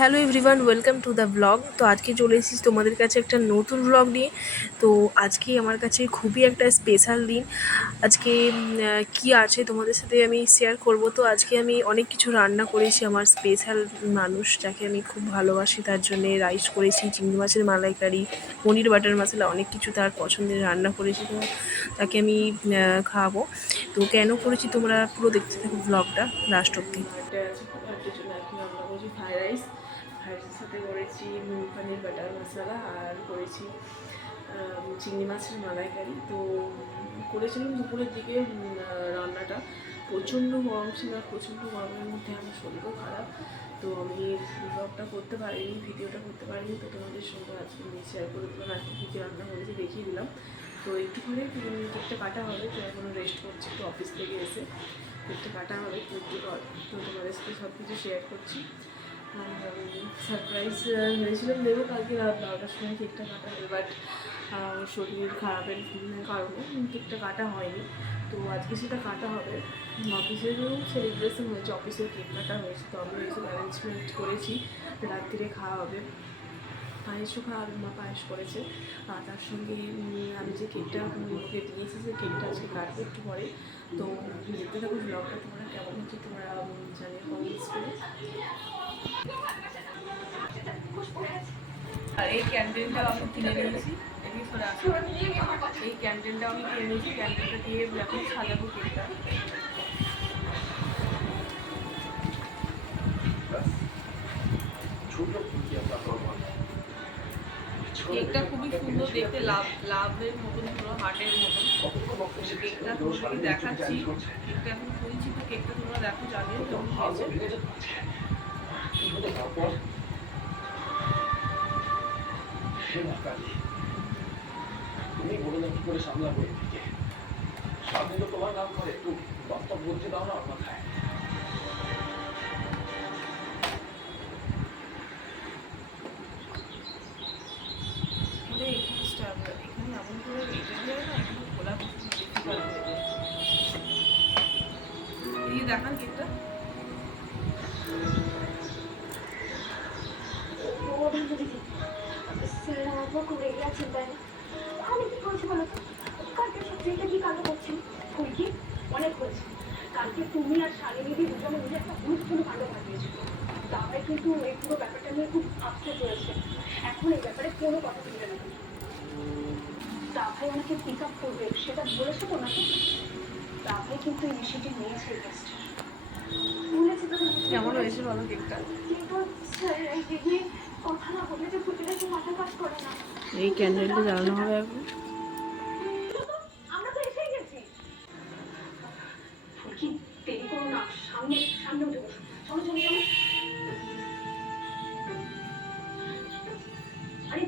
Hello everyone, welcome to the blog. তো আজকে চলে এসেছি তোমাদের কাছে একটা নতুন ব্লগ নিয়ে। তো আজকে আমার কাছে খুবই একটা স্পেশাল দিন। আজকে কি আছে তোমাদের সাথে আমি শেয়ার করব। তো আজকে আমি অনেক কিছু রান্না করেছি। আমার স্পেশাল মানুষ যাকে আমি খুব ভালোবাসি তার জন্য রাইস করেছি, চিংড়ি মাছের মালাইকারি, পনির বাটার মশলা, অনেক কিছু তার পছন্দের রান্না করেছি। তো তাকে আমি খাওয়াবো। তো কেন করেছি তোমরা পুরো দেখতে থাকো ব্লগটা লাস্ট অব্দি। বার্থডে আছে, বার্থডের জন্য এখন রান্না করেছি ফ্রাইড রাইস। ফ্রাইড রাইসের সাথে করেছি পনির বাটার মশলা আর করেছি চিংড়ি মাছের মালাইকারি। তো করেছিলাম দুপুরের দিকে রান্নাটা। প্রচণ্ড গরম ছিল, আর প্রচণ্ড গরমের মধ্যে আমার শরীরও খারাপ। তো আমি ব্লগটা করতে পারিনি, ভিডিওটা করতে পারিনি। তো তোমাদের সঙ্গে আজকে আমি শেয়ার করে দিলাম আর কি কী রান্না করেছি দেখিয়ে দিলাম। তো একটু করে কেকটা কাটা হবে। তো এখনও রেস্ট করছি, তো অফিস থেকে এসে কেকটা কাটা হবে একটু পর। তো তোমাদের সাথে সব কিছু শেয়ার করছি। সারপ্রাইজ ভেবেছিলাম দেবো কালকে রাত 12টার সময় কেকটা কাটা হবে, বাট শরীর খারাপের কারণে কেকটা কাটা হয়নি। তো আজকে সেটা কাটা হবে। অফিসেরও সেলিব্রেশন হয়েছে, অফিসের কেক কাটা হয়েছে। তো আমরা এইসব অ্যারেঞ্জমেন্ট করেছি, রাত্রিরে খাওয়া হবে, পায়েসও খাওয়া হবে। মা পায়েস করেছে। আর তার সঙ্গে আমি যে কেকটা ওকে দিয়েছি, যে কেকটা আজকে কাটবে একটু পরে। তো দেখতে থাকো ব্লগটা, তোমরা কেমন হচ্ছে তোমরা জানিয়ে কমেন্টস করে। আর এই ক্যান্ডেলটাও আমি কিনে নিয়েছি। এদিকে সরে আসো। এই ক্যান্ডেলটাও আমি কিনে নিয়েছি। ক্যান্ডেলটা দিয়ে এখন সাজাবো কেকটা। কেকটা খুবই সুন্দর দেখতে, লাভের মতন, পুরো হার্টের মতন। কেকটা তোমাদেরকে দেখাচ্ছি। কেকটা এখন খুলছি, তো কেকটা তোমরা দেখো, জানিও কেমন হয়েছে। তুমি বলে দাও কি করে সামলাবো এদিকে। সামনে তো তোমার নাম করে, একটু বাস্তব বলতে দাও না আমার মাথায়। এখানে এমন করে এটা দিয়ে না, এখানে খোলা ডিফিকাল্ট হয়ে যায়। এই দেখান কেকটা। কালকে তুমি আর শালিনী দুজনে মিলে একটা গুরুত্বপূর্ণ কাণ্ড ঘটিয়েছো। তারপরে কিন্তু এই পুরো ব্যাপারটা নিয়ে খুব আপসেট হয়েছে। এখন এই ব্যাপারে কোনো কথা তুলবে না। তাভাই আমাকে পিক আপ করবে সেটা বলেছো তো নাকি? তাভাই কিন্তু ইনিশিয়েটিভ নিয়েছে এই কাজটা। বলেছে তো কেমন হয়েছে বলো কেকটা? কিন্তু স্যার এই দিদি কথা না বলে যে ফুটিটা কি মাথা কাজ করে না। এই ক্যান্ডেলটা জ্বালানো হবে এখন। আমরা তো এসেই গেছি। ফুটি দেরি করো না, সামনে সামনে উঠে বসো। চলো চলে যাবো। আরে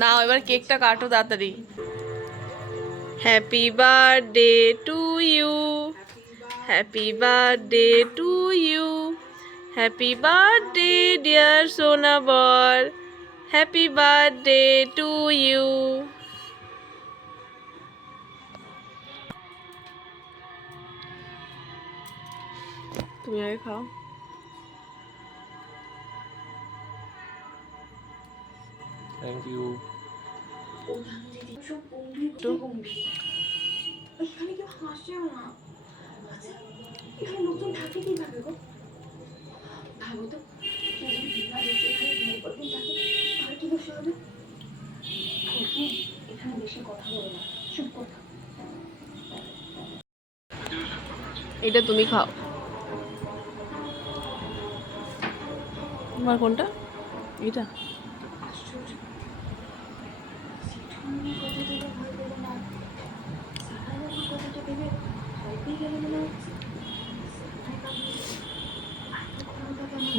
নাও এবার কেকটা কাটো তাড়াতাড়ি। Happy birthday to you, happy birthday to you, happy birthday dear সোনা বর, হ্যাপি বার্থডে টু ইউ। তুমি আগে খাও। Thank you. এখানে কেউ হাসছেও না। এখানে লোকজন থাকে কিভাবে গো? ভাবো তো, কেউ যদি বিনা দোষে এখানে দিনের পর দিন থাকে, তাহলে কি দোষ হবে? খুকি, এখানে বেশি কথা বলো না, চুপ কথা। এটা তুমি খাও। তোমার কোনটা? এটা?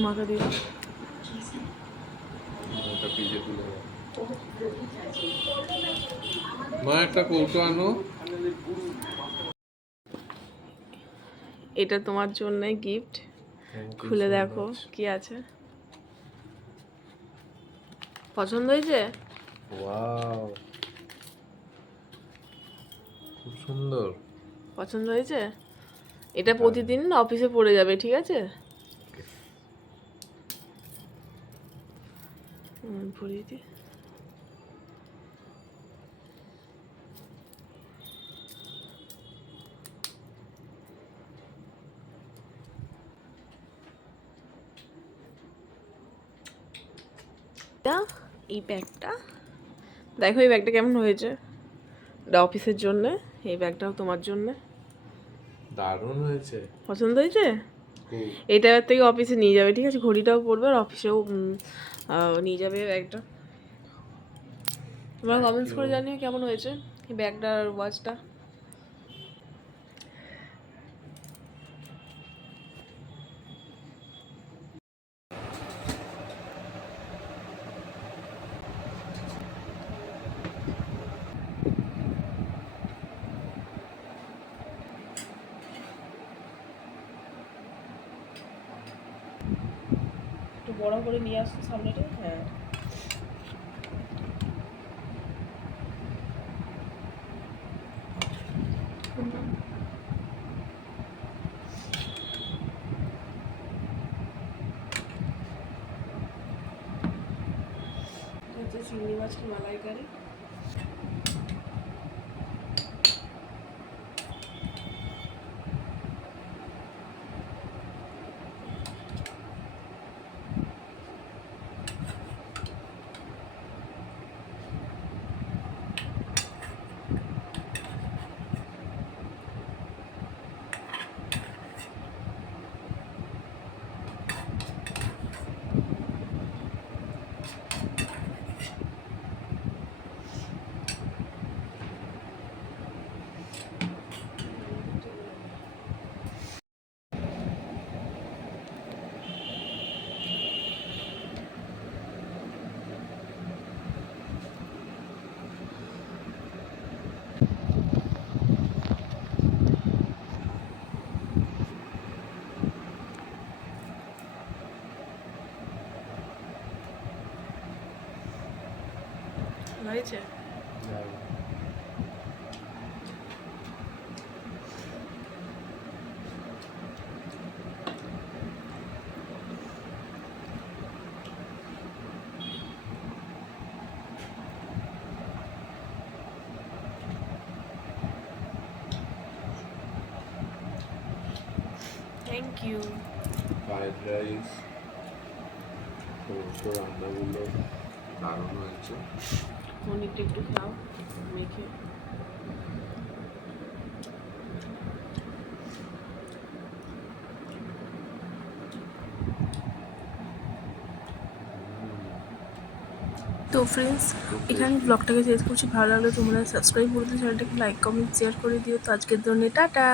মাকে দিও। মা একটা কৌটো আনো। এটা তোমার জন্য গিফট। খুলে দেখো কি আছে। পছন্দ হয়েছে? ওয়াও, খুব সুন্দর। পছন্দ হয়েছে? এটা প্রতিদিন অফিসে পড়ে যাবে, ঠিক আছে? পরিয়ে দি। এই ব্যাগটা দেখো, এই ব্যাগটা কেমন হয়েছে? এটা অফিসের জন্য, এই ব্যাগটাও তোমার জন্য। দারুণ হয়েছে। পছন্দ হয়েছে? খুব। এটা এবার থেকে অফিসে নিয়ে যাবে, ঠিক আছে? ঘড়িটাও পরবে আর অফিসেও নিয়ে যাবে ব্যাগটা। তোমরা কমেন্টস করে জানিও কেমন হয়েছে এই ব্যাগটা আর ওয়াচটা। একটু বড় করে নিয়ে আসতো সামনেটা। হ্যাঁ, চিংড়ি মাছের মালাইকারি। হয়েছে? Thank you. ফ্রাইড রাইস, সমস্ত রান্নাগুলো দারুণ হয়েছে। পনিরটা একটু খাও মেখে। তো ফ্রেন্ডস, এখানে ব্লগটাকে শেষ করছি। ভালো লাগলে তোমরা সাবস্ক্রাইব করে দিও চ্যানেলটাকে, লাইক কমেন্ট শেয়ার করে দিও। তো আজকের জন্য টাটা।